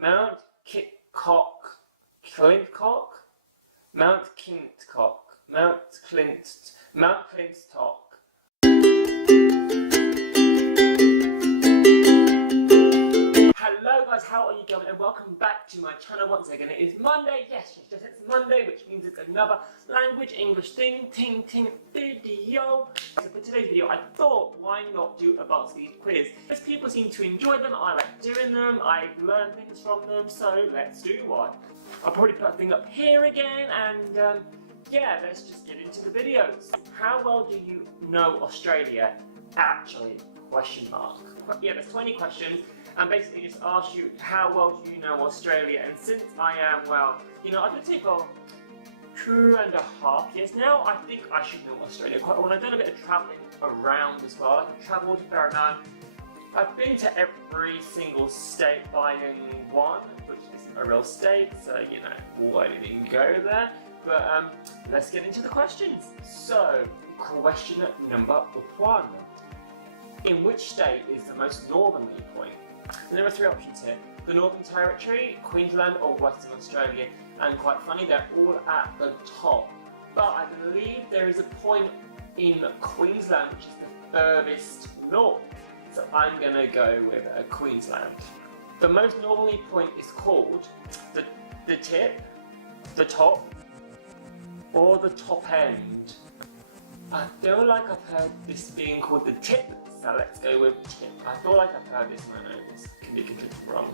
Mount Clintcock, Mount Kintcock, Mount Clintock. Hello guys, how are you going? And welcome back to my channel once again. It is Monday, yes, it's Monday, which means it's another language English ting video. So for today's video, I thought, why not do a BuzzFeed quiz? Because people seem to enjoy them, I like doing them, I learn things from them, so let's do one. I'll probably put a thing up here again, and yeah, let's just get into the videos. How well do you know Australia? Actually, question mark. Yeah, there's 20 questions, and basically just ask you how well do you know Australia. And since I am, well, you know, I've been here for 2.5 years now, I think I should know Australia quite well. And I've done a bit of travelling around as well. I've travelled a fair amount. I've been to every single state barring one, which isn't a real state, so you know, why didn't even go there? But let's get into the questions. So, question number 1. In which state is the most northerly point? And there are 3 options here. The Northern Territory, Queensland or Western Australia. And quite funny, they're all at the top. But I believe there is a point in Queensland which is the furthest north. So I'm going to go with Queensland. The most northerly point is called the tip, the top, or the top end. I feel like I've heard this being called the tip, so let's go with tip. I feel like I've heard this, and I know this can be completely wrong.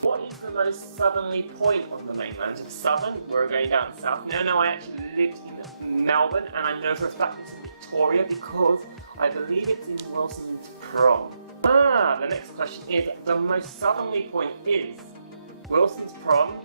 What is the most southerly point on the mainland? It's southern, we're going down south. No, I actually lived in Melbourne, and I know for a fact it's in Victoria because I believe it's in Wilson's Prom. The next question is, the most southerly point is Wilson's Prom,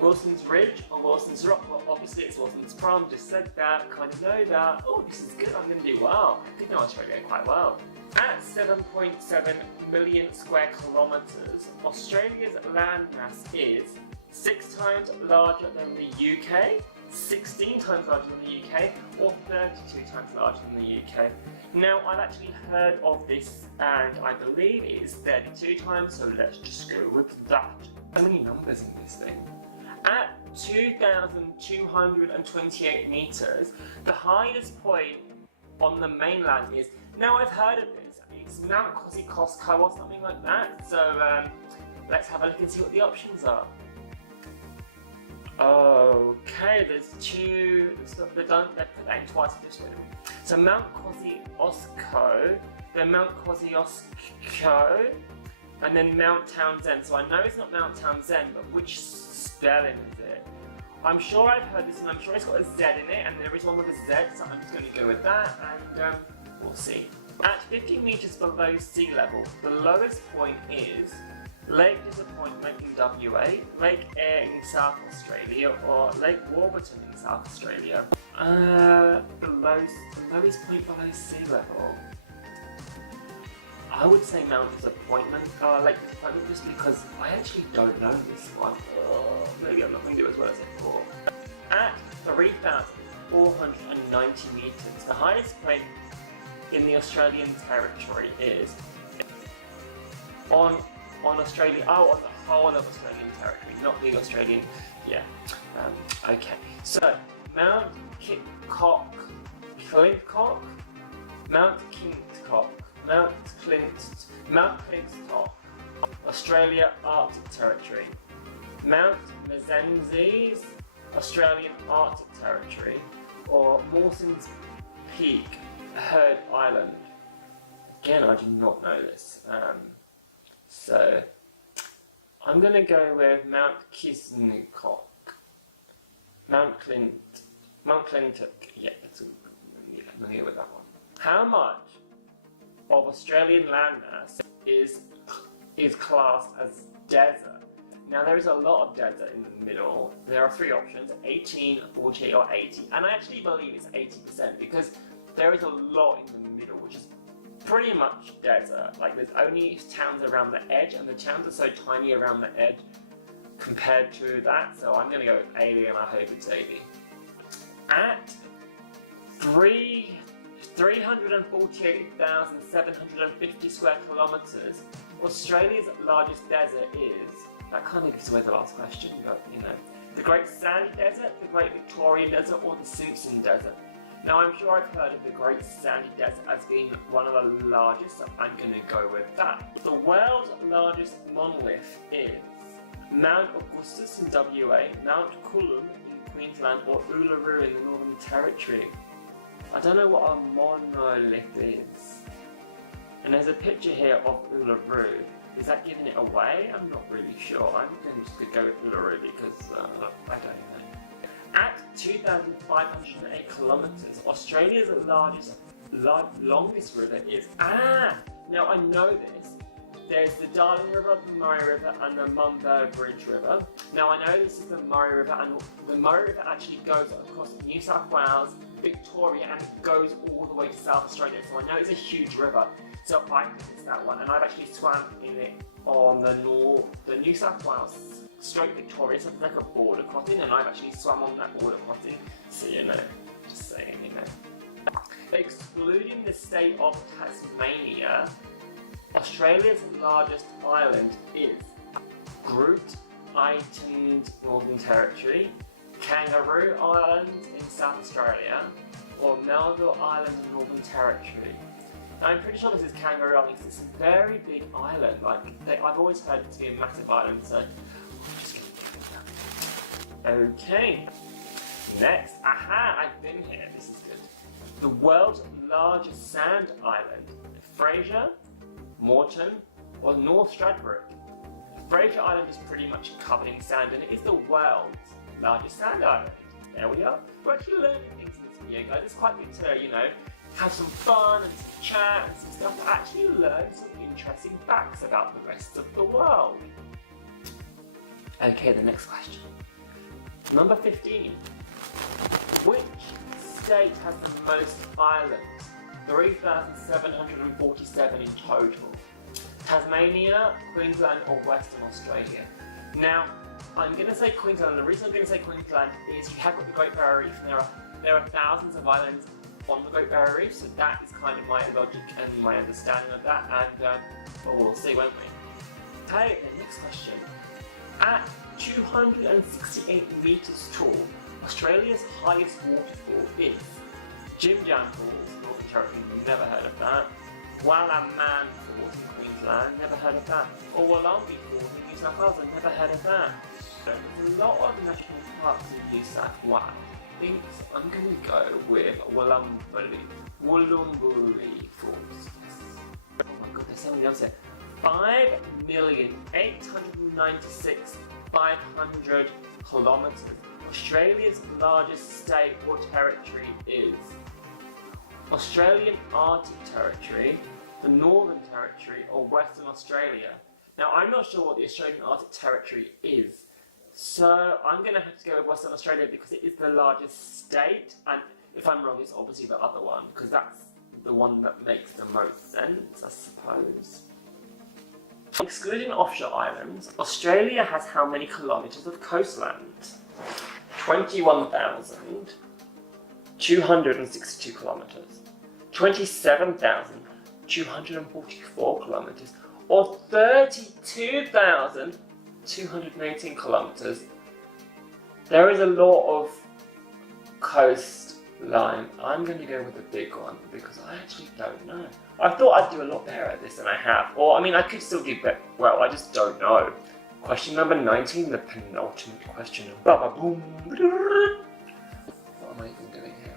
Wilson's Ridge, or Wilson's Rock? Well, obviously it's Wilson's Prom, just said that, kind of know that. Oh, this is good, I'm going to do well. I could know Australia quite well. At 7.7 million square kilometres, Australia's landmass is 6 times larger than the UK, 16 times larger than the UK, or 32 times larger than the UK. Now, I've actually heard of this, and I believe it is 32 times, so let's just go with that. How many numbers in this thing? At 2,228 metres, the highest point on the mainland is, now I've heard of this, it's Mount Kosciuszko or something like that, so let's have a look and see what the options are. Okay, there's 2, they've put that in twice this way. So Mount Kosciuszko, then Mount Kosciuszko, and then Mount Townsend. So I know it's not Mount Townsend, but which spelling is it? I'm sure I've heard this, and I'm sure it's got a Z in it, and there is one with a Z, so I'm just going to go with that, and we'll see. At 50 metres below sea level, the lowest point is Lake Disappointment in WA, Lake Eyre in South Australia, or Lake Warburton in South Australia. The lowest point below sea level. I would say Mount Disappointment, Lake Disappointment, just because I actually don't know this one. Maybe I'm not going to do as well as I thought. At 3,490 metres, the highest point in the Australian territory is on Australia, on the whole of Australian territory, not the Australian, yeah. Okay, so Mount Clintcock, Mount Kintcock, Mount Clintock, Australia Arctic Territory. Mount Menzies, Australian Arctic Territory, or Mawson's Peak, Heard Island. Again, I do not know this. So I'm going to go with Mount Kosciuszko, Mount Clintock. Yeah, I'm going to go with that one. How much of Australian landmass is classed as desert? Now there is a lot of desert in the middle. There are 3 options, 18, 40 or 80. And I actually believe it's 80% because there is a lot in the middle, which is pretty much desert. Like there's only towns around the edge, and the towns are so tiny around the edge compared to that. So I'm going to go with 80, and I hope it's 80. At 348,750 square kilometres, Australia's largest desert is That kind of gives away the last question, but you know. The Great Sandy Desert, the Great Victoria Desert, or the Simpson Desert? Now I'm sure I've heard of the Great Sandy Desert as being one of the largest, so I'm going to go with that. The world's largest monolith is Mount Augustus in WA, Mount Coolum in Queensland, or Uluru in the Northern Territory. I don't know what a monolith is. And there's a picture here of Uluru. Is that giving it away? I'm not really sure. I'm going to go with Uluru because I don't know. At 2,508 kilometres, Australia's longest river is... Now I know this. There's the Darling River, the Murray River, and the Mumbai Bridge River. Now I know this is the Murray River, and the Murray River actually goes across New South Wales, Victoria, and it goes all the way to South Australia. So I know it's a huge river. So I think it's that one, and I've actually swam in it on the New South Wales stroke Victoria, so it's like a border crossing, and I've actually swum on that border crossing, so you know, just saying, you know. Excluding the state of Tasmania, Australia's largest island is Groote Eylandt, Northern Territory, Kangaroo Island in South Australia, or Melville Island in Northern Territory. Now, I'm pretty sure this is Kangaroo Island because it's a very big island. I've always heard it to be a massive island, so we'll just get that. Okay. Next, I've been here. This is good. The world's largest sand island: Fraser, Moreton, or North Stradbroke. Fraser Island is pretty much covered in sand, and it is the world's largest sand island. There we are. We're actually learning things in this video, guys. It's quite good to, you know, have some fun and some chat and some stuff to actually learn some interesting facts about the rest of the world. Okay, the next question. Number 15. Which state has the most islands? 3,747 in total. Tasmania, Queensland, or Western Australia? Now, I'm going to say Queensland, and the reason I'm going to say Queensland is you have got the Great Barrier Reef, and there are thousands of islands on the Great Barrier Reef, so that is kind of my logic and my understanding of that, and well, we'll see, won't we? Okay, the next question. At 268 metres tall, Australia's highest waterfall is JustJamie Falls, Northern Territory, never heard of that. Wallaman Falls in Queensland, never heard of that. Or Wollombi Falls in New South Wales, I've never heard of that. There's a lot of national parks in New South Wales. I think I'm going to go with Wollombi Falls. Oh my god, there's so many else here. 5,896,500 kilometres. Australia's largest state or territory is Australian Arctic Territory, the Northern Territory, or Western Australia. Now, I'm not sure what the Australian Arctic Territory is, so I'm going to have to go with Western Australia because it is the largest state, and if I'm wrong, it's obviously the other one, because that's the one that makes the most sense, I suppose. Excluding offshore islands, Australia has how many kilometres of coastland? 21,262 kilometres, 27,244 kilometres, or 32,218 kilometres. There is a lot of coastline. I'm going to go with the big one because I actually don't know. I thought I'd do a lot better at this than I have. Or, I mean, I could still do better. Well, I just don't know. Question number 19, the penultimate question. Ba-ba-boom. What am I even doing here?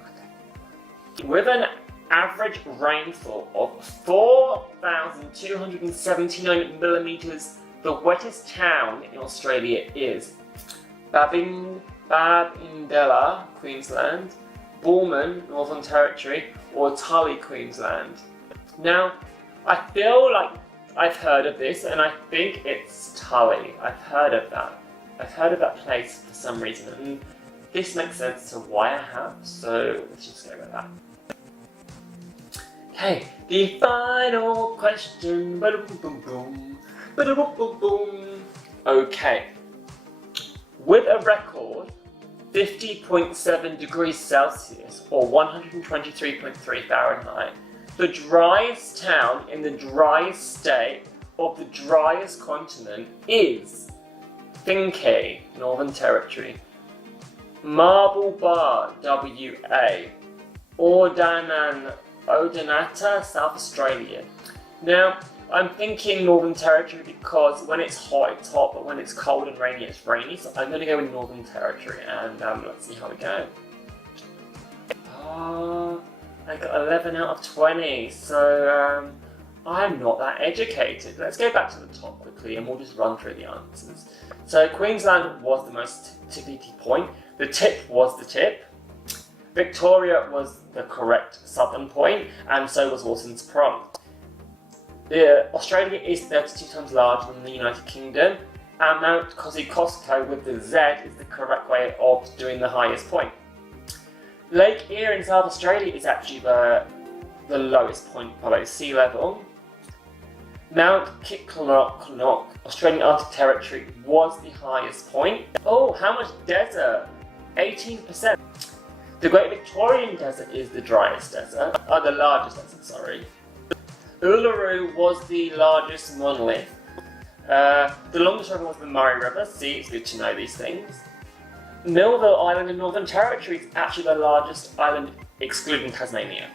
With an average rainfall of 4,279 millimetres, the wettest town in Australia is Babindella, Queensland, Bulman, Northern Territory, or Tully, Queensland. Now, I feel like I've heard of this, and I think it's Tully. I've heard of that. I've heard of that place for some reason, and this makes sense to why I have, so let's just go with that. Okay, the final question. Ba-da-boom-boom-boom. Ba-da-boom-boom-boom. Okay. With a record 50.7 degrees Celsius, or 123.3 Fahrenheit, the driest town in the driest state of the driest continent is Finke, Northern Territory. Marble Bar, WA. Odonata, South Australia. Now, I'm thinking Northern Territory because when it's hot, it's hot, but when it's cold and rainy, it's rainy. So I'm going to go with Northern Territory, and let's see how we go. I got 11 out of 20, so I'm not that educated. Let's go back to the top quickly, and we'll just run through the answers. So Queensland was the most tippy point. The tip was the tip. Victoria was the correct southern point, and so was Wilson's Prom. Australia is 32 times larger than the United Kingdom, and Mount Kosciuszko with the Z is the correct way of doing the highest point. Lake Erie in South Australia is actually the lowest point below sea level. Mount Kiklock, Australian Arctic Territory, was the highest point. Oh, how much desert? 18%. The Great Victorian Desert is the driest desert, the largest desert, sorry. Uluru was the largest monolith. The longest river was the Murray River. See, it's good to know these things. Melville Island in Northern Territory is actually the largest island, excluding Tasmania.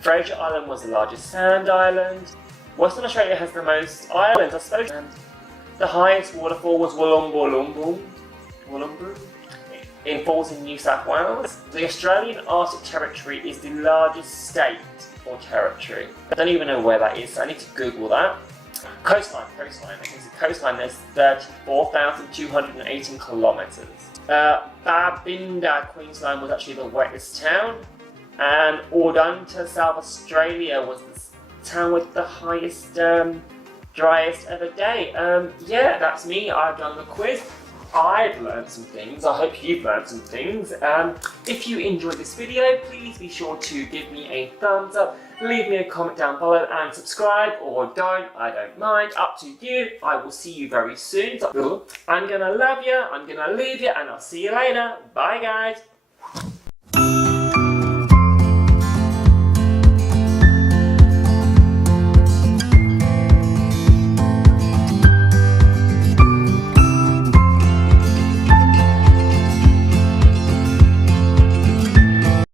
Fraser Island was the largest sand island. Western Australia has the most islands, I suppose. And the highest waterfall was Wollumboolumbool. It falls in New South Wales. The Australian Arctic Territory is the largest state or territory. I don't even know where that is, so I need to Google that. Coastline. Okay, so coastline, there's 34,218 kilometres. Babinda, Queensland was actually the wettest town. And Odonata, South Australia was the town with the highest, driest ever day. Yeah, that's me. I've done the quiz. I've learned some things. I hope you've learned some things. If you enjoyed this video, please be sure to give me a thumbs up, leave me a comment down below and subscribe, or don't, I don't mind, up to you. I will see you very soon. So I'm gonna love you, I'm gonna leave you, and I'll see you later. Bye guys.